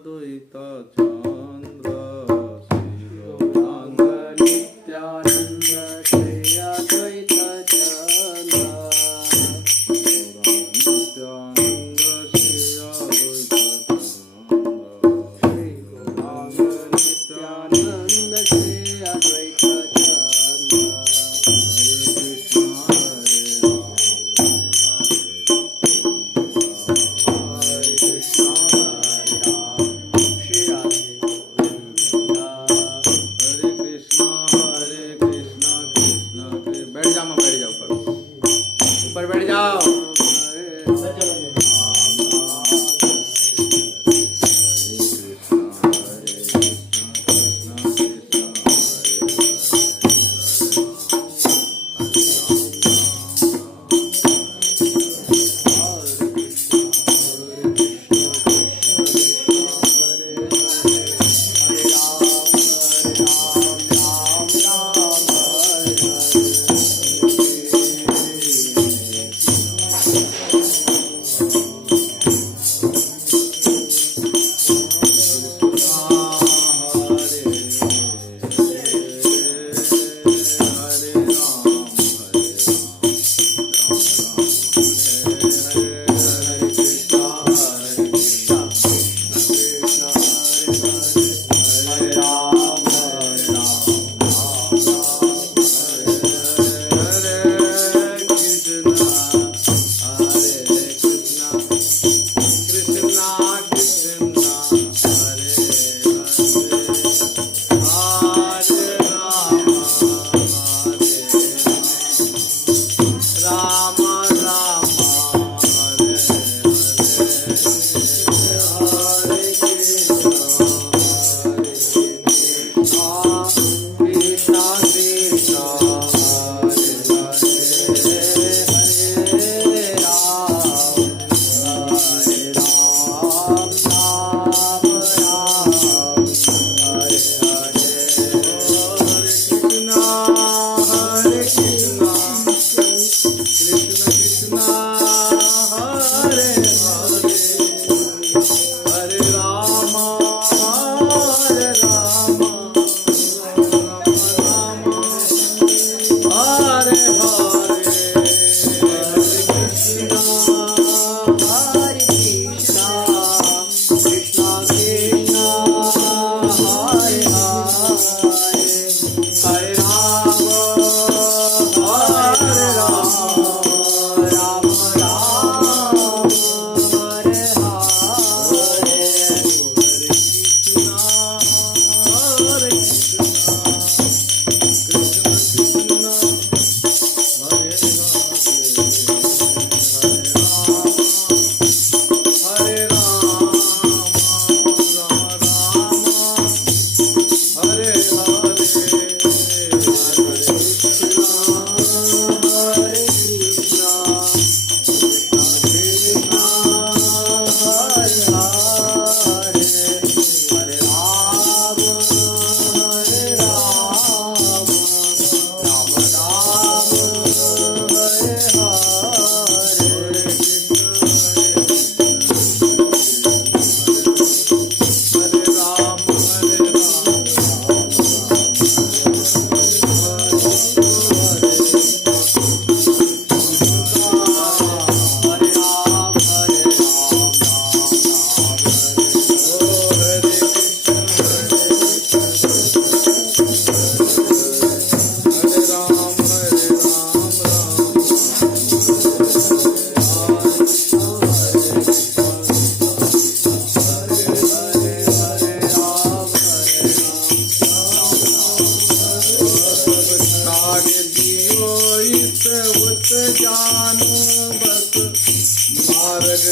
अद्वैत चंद्र श्री गौरांग नित्यानंद श्री अद्वैत चंद्र नित्यानंद श्री अद्वैत चंद्र श्री गौरांग नित्यानंद श्री अद्वैत चंद्र हरे कृष्ण हरे राम श्री राधे गोविंदा हरे कृष्ण कृष्ण कृष्ण बैठ जाओ मैं बैठ जाओ ऊपर बैठ जाओ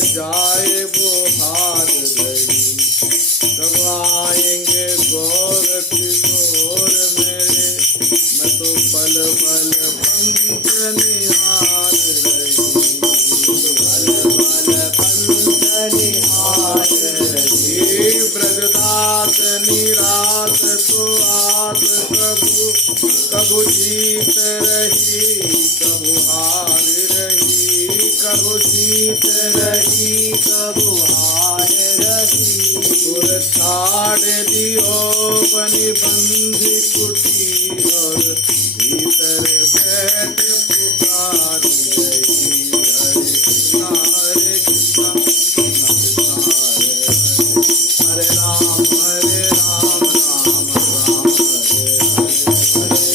जाए वो हार रही तब आएंगे गौर किशोर मेरे मैं तो पल पल पंच निहार रही ब्रजदास निराश तो आस कबू जीत रही कबू हार रही कबू जीत रही कबू हार रही पुर छाड़ दियो बनि बंधी कुटी और भीतर बैठ पुकार रही हरे कृष्णा कृष्णा कृष्णा हरे राम हरे राम राम राम हरे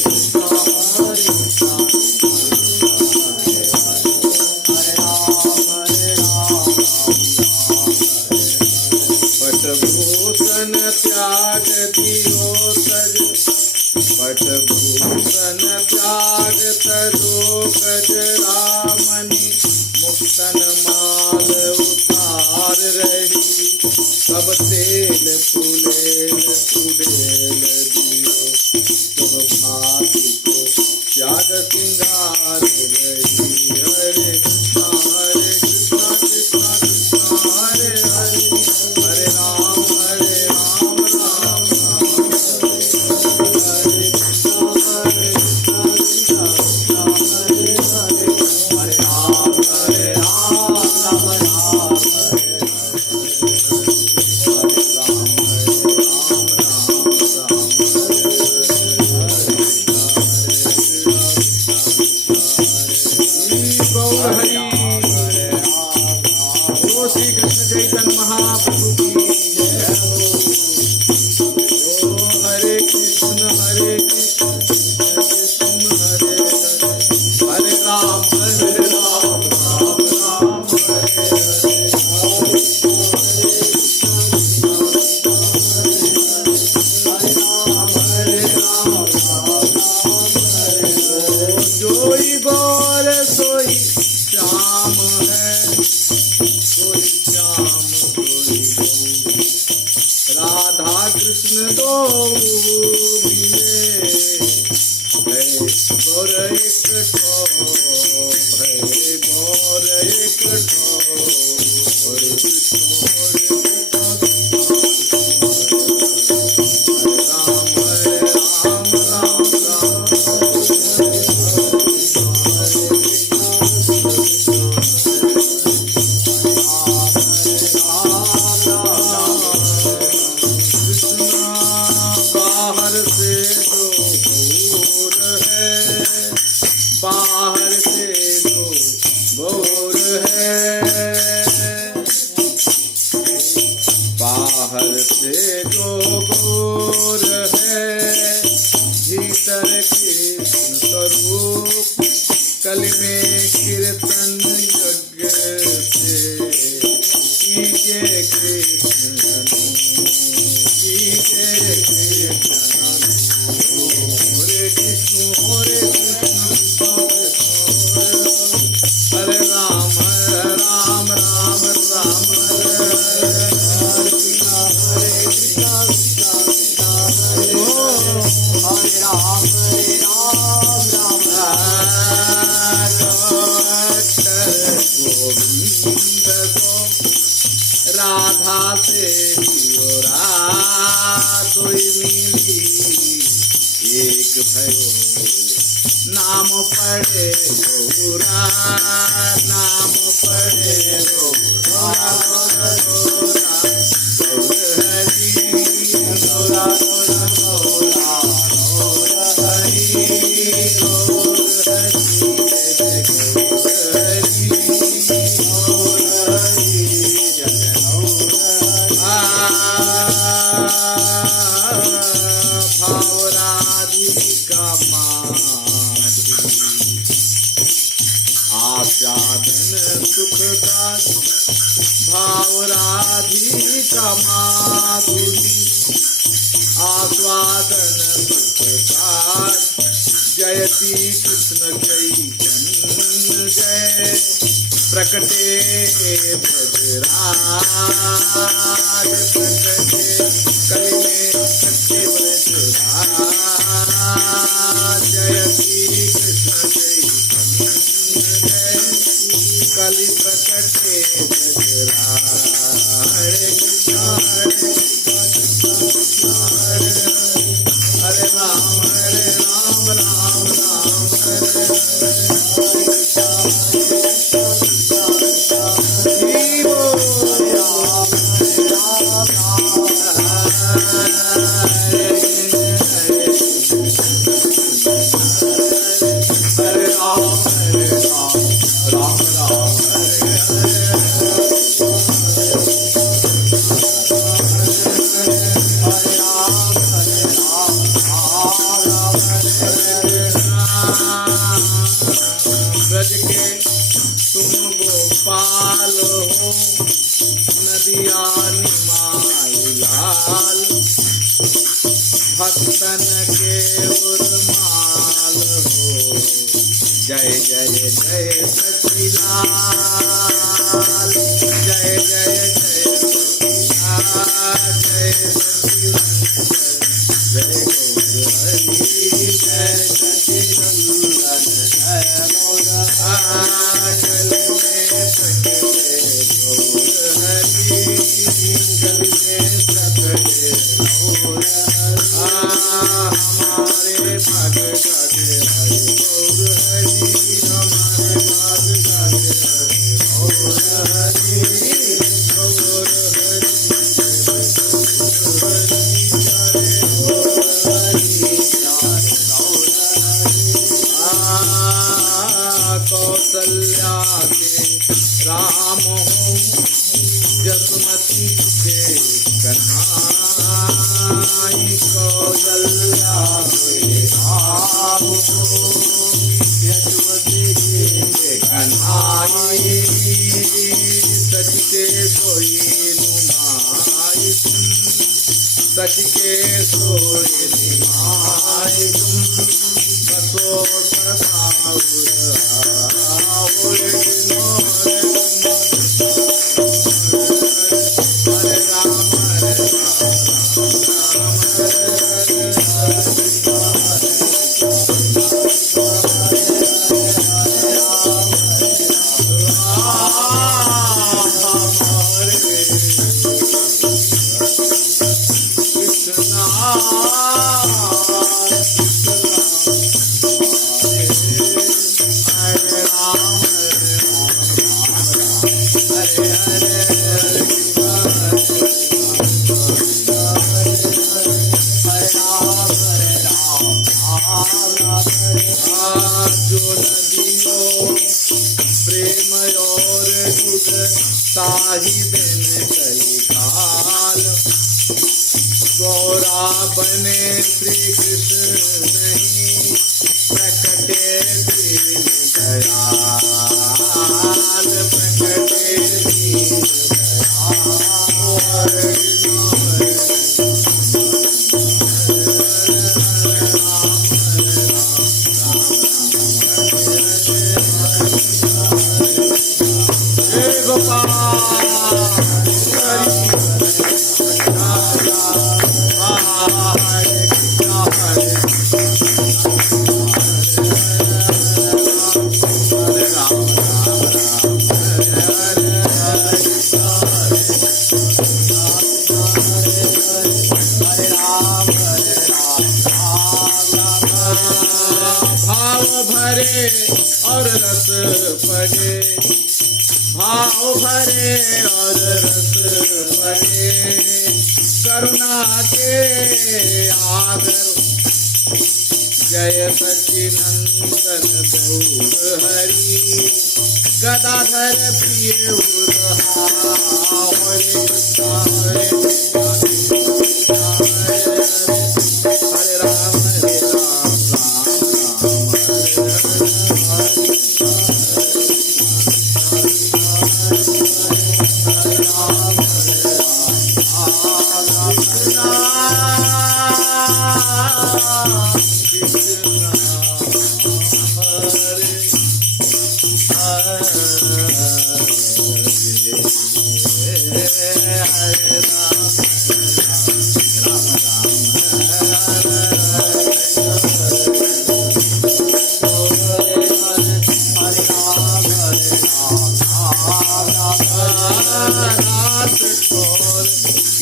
कृष्णा हरे कृष्णा पटभूषण त्याग दियो तज पटभूषण त्याग तजो गजरामणि मुक्तन माल उतार रही सब तेल फूलेल उडेल दियो सब भांति को त्याग सिंगार रही हरे कृष्णा कृष्णा कृष्णा हरे हरे हरे राम राम राम हरे कृष्णा कृष्णा कृष्णा हरे हरे हरे राम राम राम हरे श्री कृष्ण चैतन्य महाप्रभु की जय हो। हरे कृष्ण कृष्ण कृष्ण हरे हरे हरे राम राम राम हरे हरे जोई गौर सोई श्याम है सोई श्याम सोई गौर राधा कृष्ण दो मिले है गौर एक ठो है गौर एक ठो हरे कृष्ण हरे राम राम राम बाहर से जो भोर है बाहर से जो भोर है बाहर से जो भोर है भीतर कृष्ण स्वरूप कल में कीर्तन यज्ञ से कीजिए कृष्ण कीजिए कृष्ण हरे कृष्ण कृष्ण हरे राम राम राम राम हरे कृष्ण हरे राम गोविंद को राधा से दोई मिली एक भयो नाम पड़े गौरा नाम पड़े गौरा गौर हरि गौरा गौरा गौरा गौर हरि गौर हरि जय गौर हरि गौर हरि जय गौर भाव राधिका माधुरी आस्वादन सुख का भाव राधिका माधुरी आस्वादन सुख का जयति कृष्ण चैतन्य जय प्रकटे ब्रजराज प्रकटे कलि में कटे ब्रजराज जयति कृष्ण चैतन्य जय कलि प्रकटे ब्रजराज हरे कृष्ण कृष्ण हरे हरे राम राम राम हरे हरे लाल भक्तन के उर्माल हो जय जय जय सचिलाल जय जय जय सचिलाल जय सचिनंदन जय गौर हरि जय सचिनंदन जय गौर आंचल में प्रकटे गौर हरि जल में प्रकटे गौर हमारे भाग जागे हरि गौर हरि हमारे भाग जागे हरि गौर हरि गौर हरि कौशल्या के राम हो जसमती के कन्हाई कौशल्या के राम हो यशवती के कन्हाई सच के सोई नुमाई तुम सच के सोई निमाई तुम बसो जो नदियों प्रेम और युग ताही दिन कई काल गौरा बने श्री कृष्ण नहीं प्रकटे दीन दयाल प्रकटे दीन भाव भरे और रस पड़े भाव भरे और रस पड़े करुणा के आदर जय सचिनंदन गौर हरि गदाधर प्रिय हरे कृष्ण हरे कृष्ण हरे राम हरे राम राम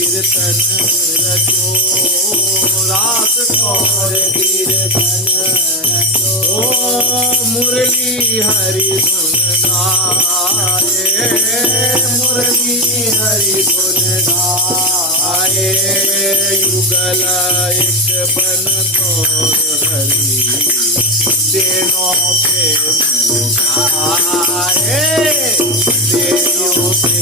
कीर्तन रचो रात और कीर्तन रचो मुरली हरि धुन गाए मुरली हरि धुन गाए युगल एक बन तोर हरि देनों पे मुखाए देनों पे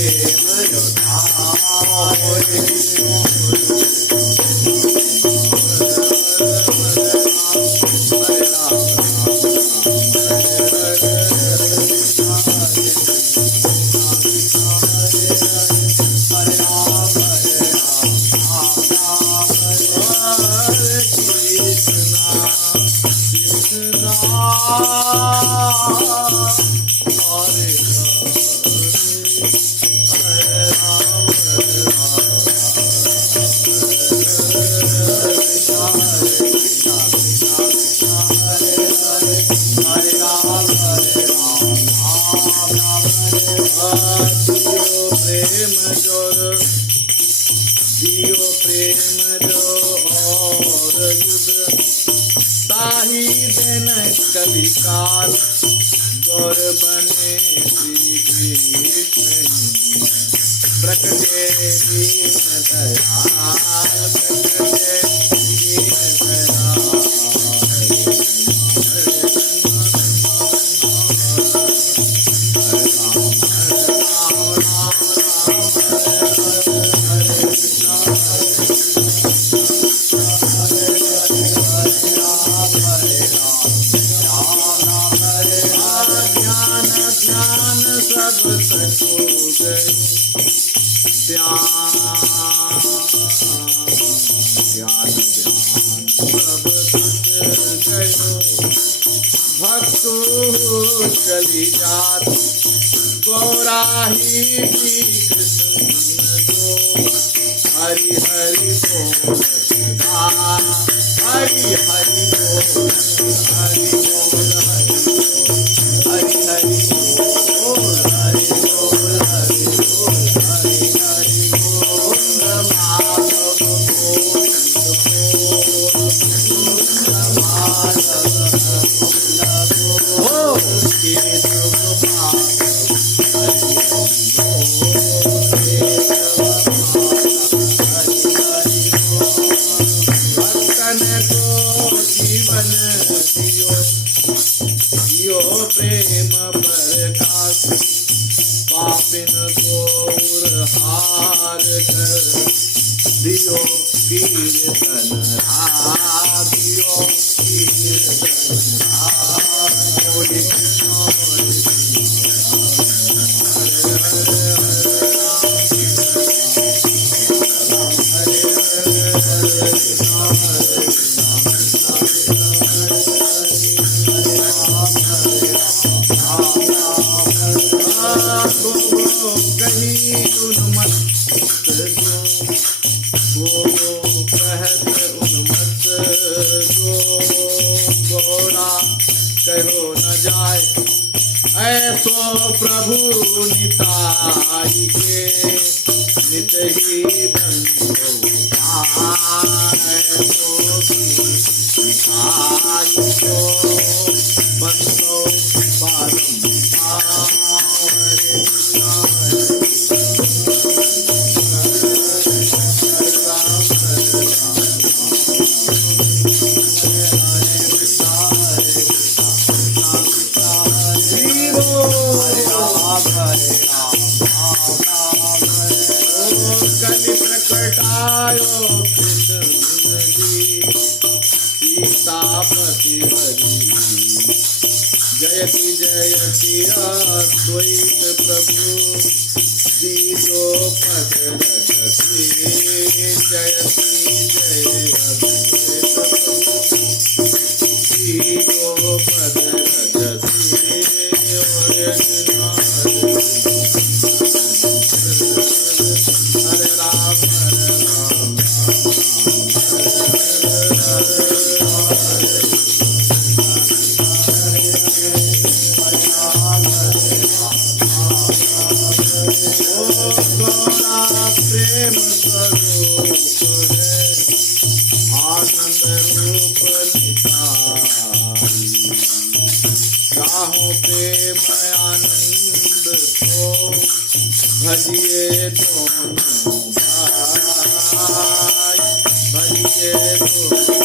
दियो प्रेम जो और युद्ध ताही दिन कवि काल गौर बने श्री कृष्ण प्रकटे दीन दयाल प्रकटे दीन दयाल भक्तु चली जात गौराही कृष्ण जो हरि हरि बोल हरि हरि बोल हरि बोल हरि हरि बोल हरि बोल हरि बोल हरि हरि बोल माधव प्रेम प्रकाश पापिन गौर हार कर दियो कीर्तन दियो कीर्तन हरे कहो न जाए ऐसो प्रभु निताई के नित ही बंधो निताई को बंधो कलि प्रकटायो कृष्ण जी सीतापति हरि जयति जयति अद्वैत प्रभु दीजो पद रखसी जयति जय अद्वैत प्रभु दीजो पद रखसी हरे राम प्रेम स्वरूप है आनंद रूप निताई राहों पे मैं आनंद को भजिए दोनों भाई भजिए दोनों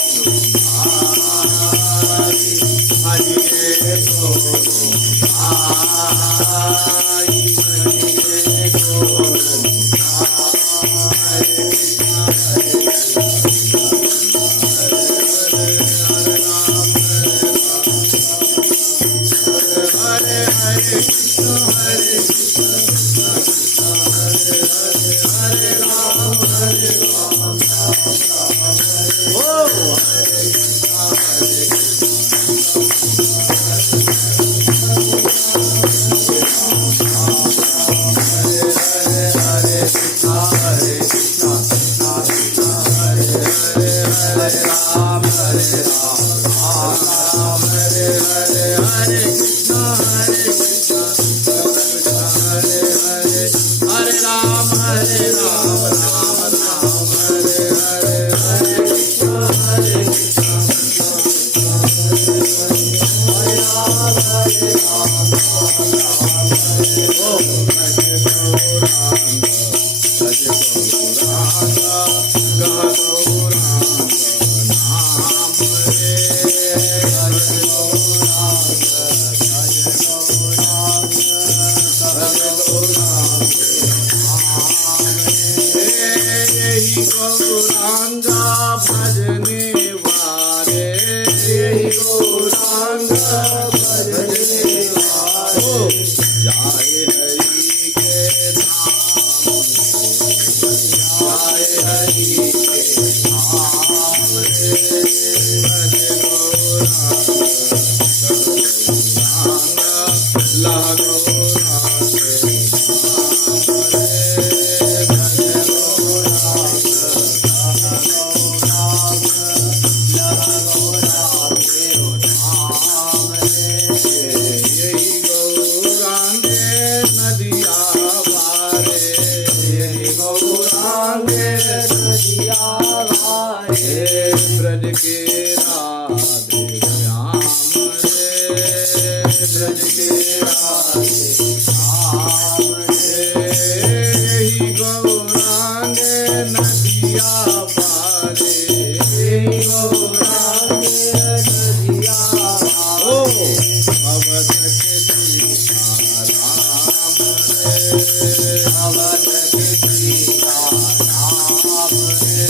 भाई भजिए दोनों भाई भजिए दोनों हरे हरे कृष्ण हरे हरे राम ओ हरे हरे कृष्ण हरे कृष्ण कृष्ण कृष्ण हरे हरे गौरांगा भजने वाले, यही गौरांग भजने वाले, जाए हरि के धाम, जाए हरि के धाम रे। भज गौरांगा लह यही गौरांगे नदिया वारे, ब्रज के राधे श्याम रे, ब्रज के राधे श्याम रे। यही गौरांगे नदिया वारे, यही गौरांगे नदिया ओ भवत के सीताराम रे, अवध के सीताराम रे।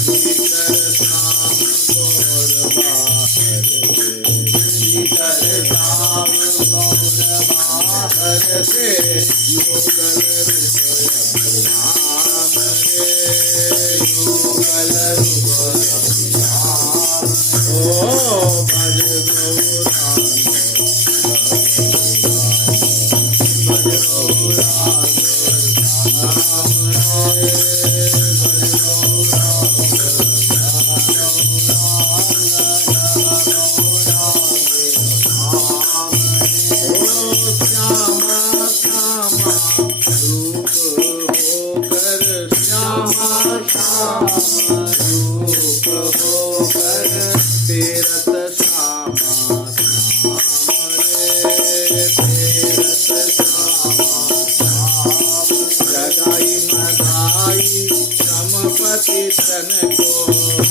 भीतर श्याम गौर बाहर रे, भीतर श्याम गौर बाहर से युगल राम रे, युगल रूप राम ओ भज गौरांग भज गौरांग राम रे। भज श्यामा श्यामा रूप होकर, श्यामा श्यामा रूप होकर तीरथ श्यामा श्याम रे, तीरथ जगाई मधाई समपति तन को,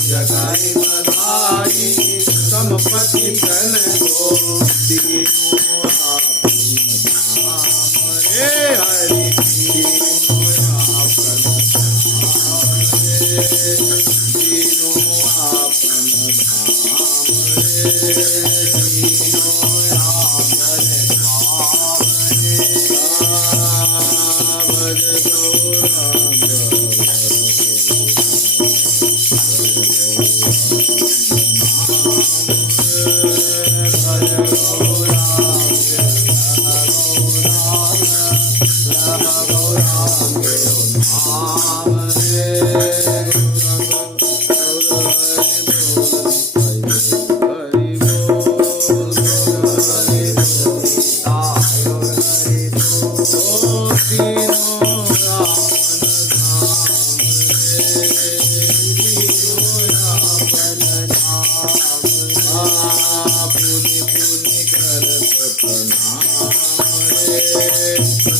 जगाई मधाई समपति तन को, तीनों आपन धाम रे हरि, तीनों आपन धाम रे, तीनों आपन धाम रे, तीनों आपन धाम रे। भज गौरांग भज गौरांग गौरांग धाम रे।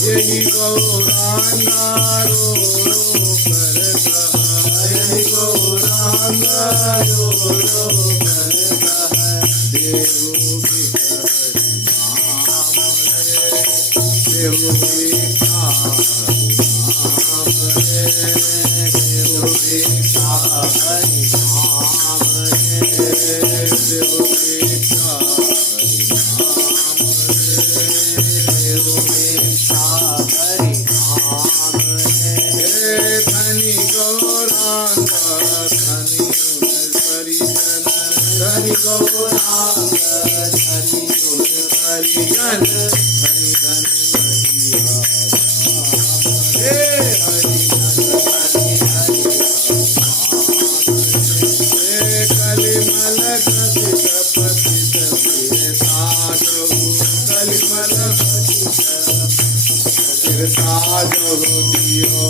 यही गौरांगा रो कर कहा, यही गौरांग रो कर कह, देहु बिखर नाम रे, देहु बिखर नाम रे, देव भिक्षा हरि नाम रे। देहु बिखर नाम रे, देव भिक्षा हरि नाम रे। धनी गौरांग धनी परिजन, धनी गौरांग धनी गुण परिजन, धनी धनी हरि हरि कलिमल घसित पतित साधु, कलिमल घसित साधु दियो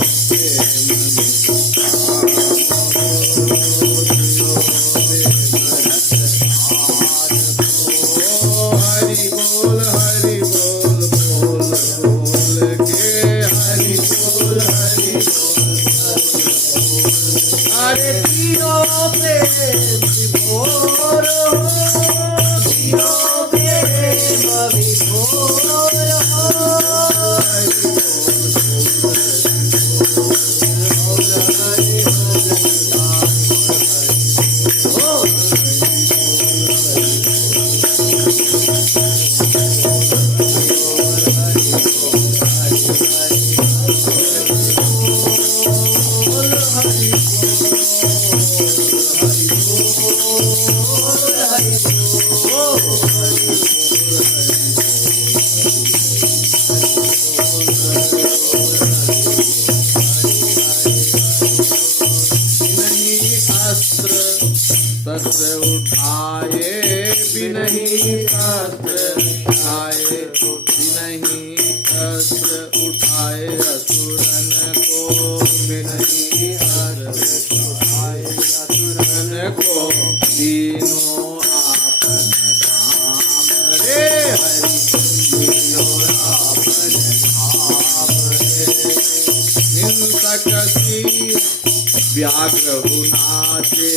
हरि बोल बोल बोल के हरि बोल अरे दियो प्रेम विभोर हो, दियो प्रेम विभोर हो। हरि बोल हरि बोल शस्त्र उठाए बिनहि शस्त्र उठाए बिनहि शस्त्र उठाए असुरन को बिनहि शस्त्र उठाए असुरन को दीनों आपन धाम रे हरि दीनों आपन धाम रे हिंसक सी व्याघ्र नाचे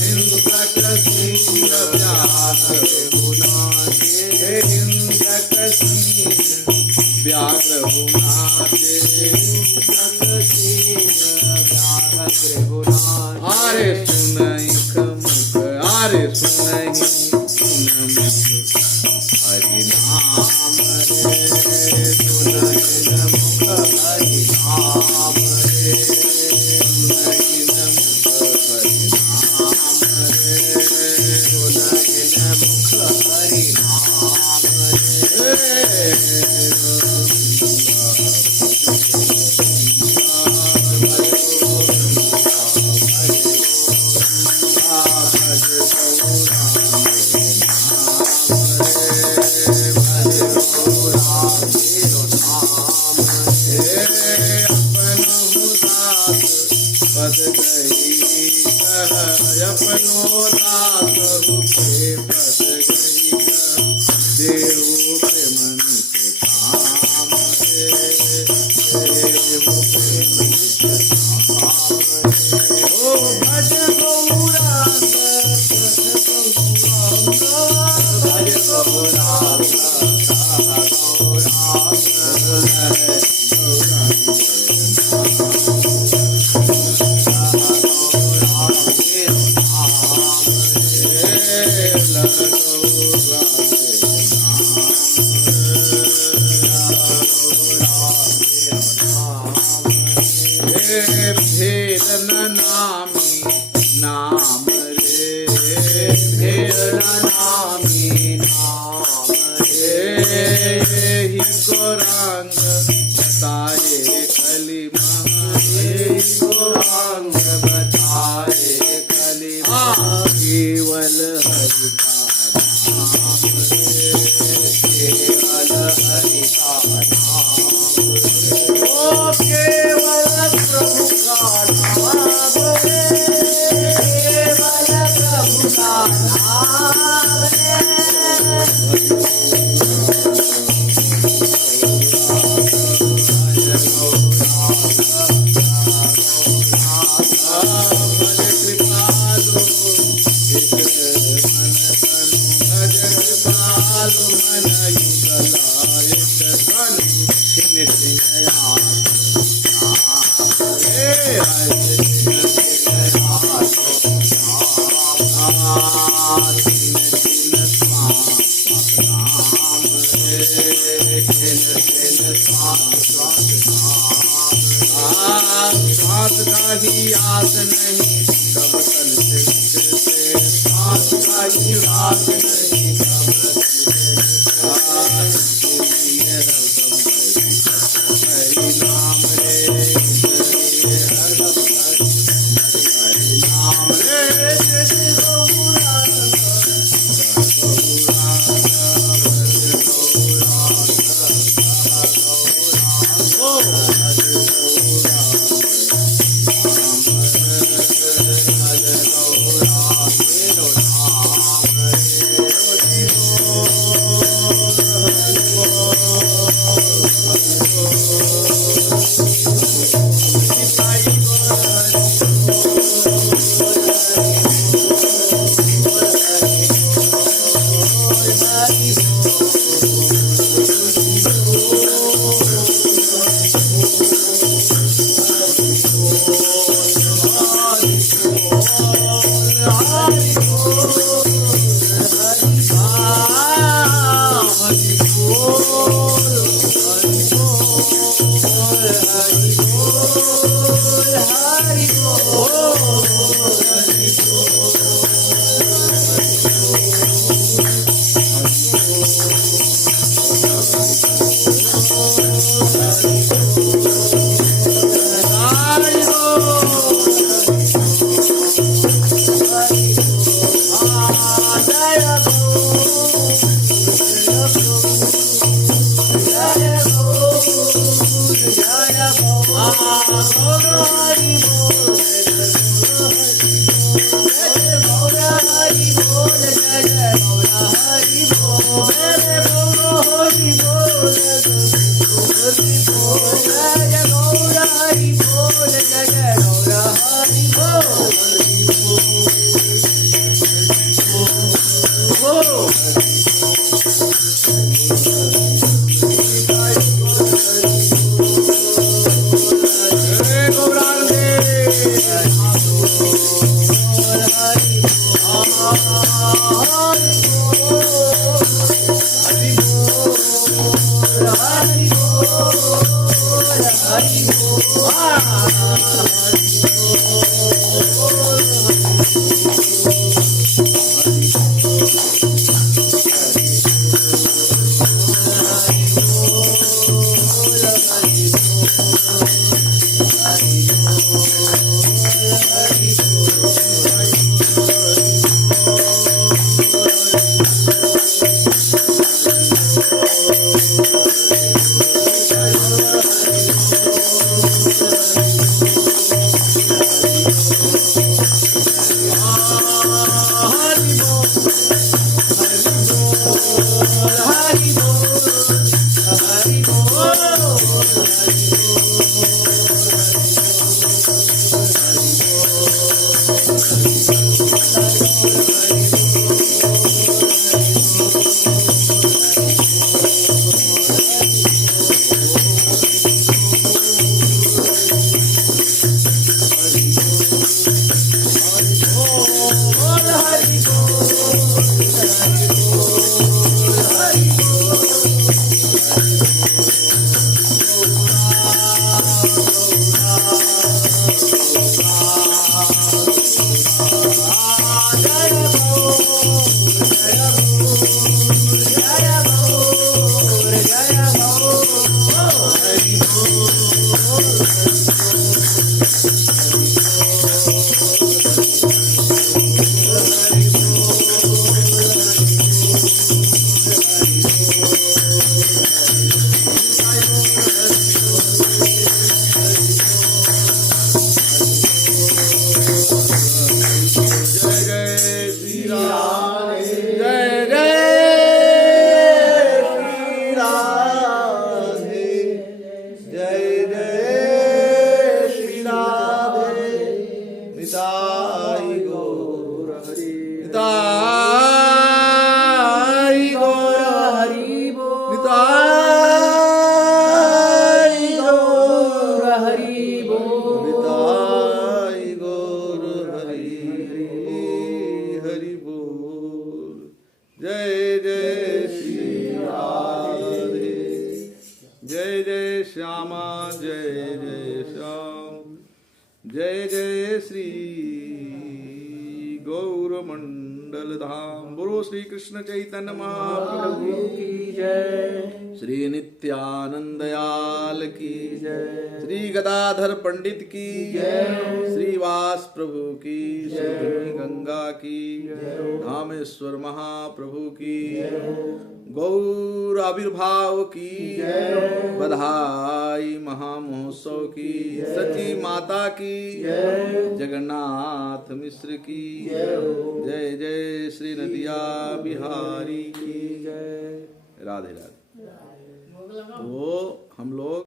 हिंसक सिंह व्याघ्र नाचे हिंसक सिंह व्याघ्र नाचे हिंसक सिंह व्याघ्र नाचे आरे सुनहि मुख आरे सुनहि सुन मुख हरि नाम रे सुनहि मुख हरि नाम रे पद गई अपनो दास रूपे पद गई देव पे मनुष्य काम रे देव पे मनुष्य काम ओ भज गौरांग भज गौरांग भेद न नामी नाम रे भेद न नामी नाम रे ही गौरांग बताए कली गौरांग बताए कली केवल हरि का नाम रे केवल हरि का नाम ओ केवल प्रभु का नाम रे केवल प्रभु का नाम रे श्वास का ही आस नहीं कब तन से श्वास का ही आस नहीं कब तन से हरि नाम रे हरि नाम रे जय गौरांग श्यामा जय जय श्याम जय जय श्री गौर मंडल धाम। बोलो श्री कृष्ण चैतन्य महाप्रभु की जय। श्री नित्यानंदयाल की जय। श्री गदाधर पंडित की जय। श्री वास प्रभु की जय। श्री गंगा की जय। धामेश्वर महाप्रभु की गौर आविर्भाव की जय। बधाई महामहोत्सव की सची माता की जगन्नाथ मिश्र की जय जय श्री नदिया बिहारी की जय। राधे राधे। तो हम लोग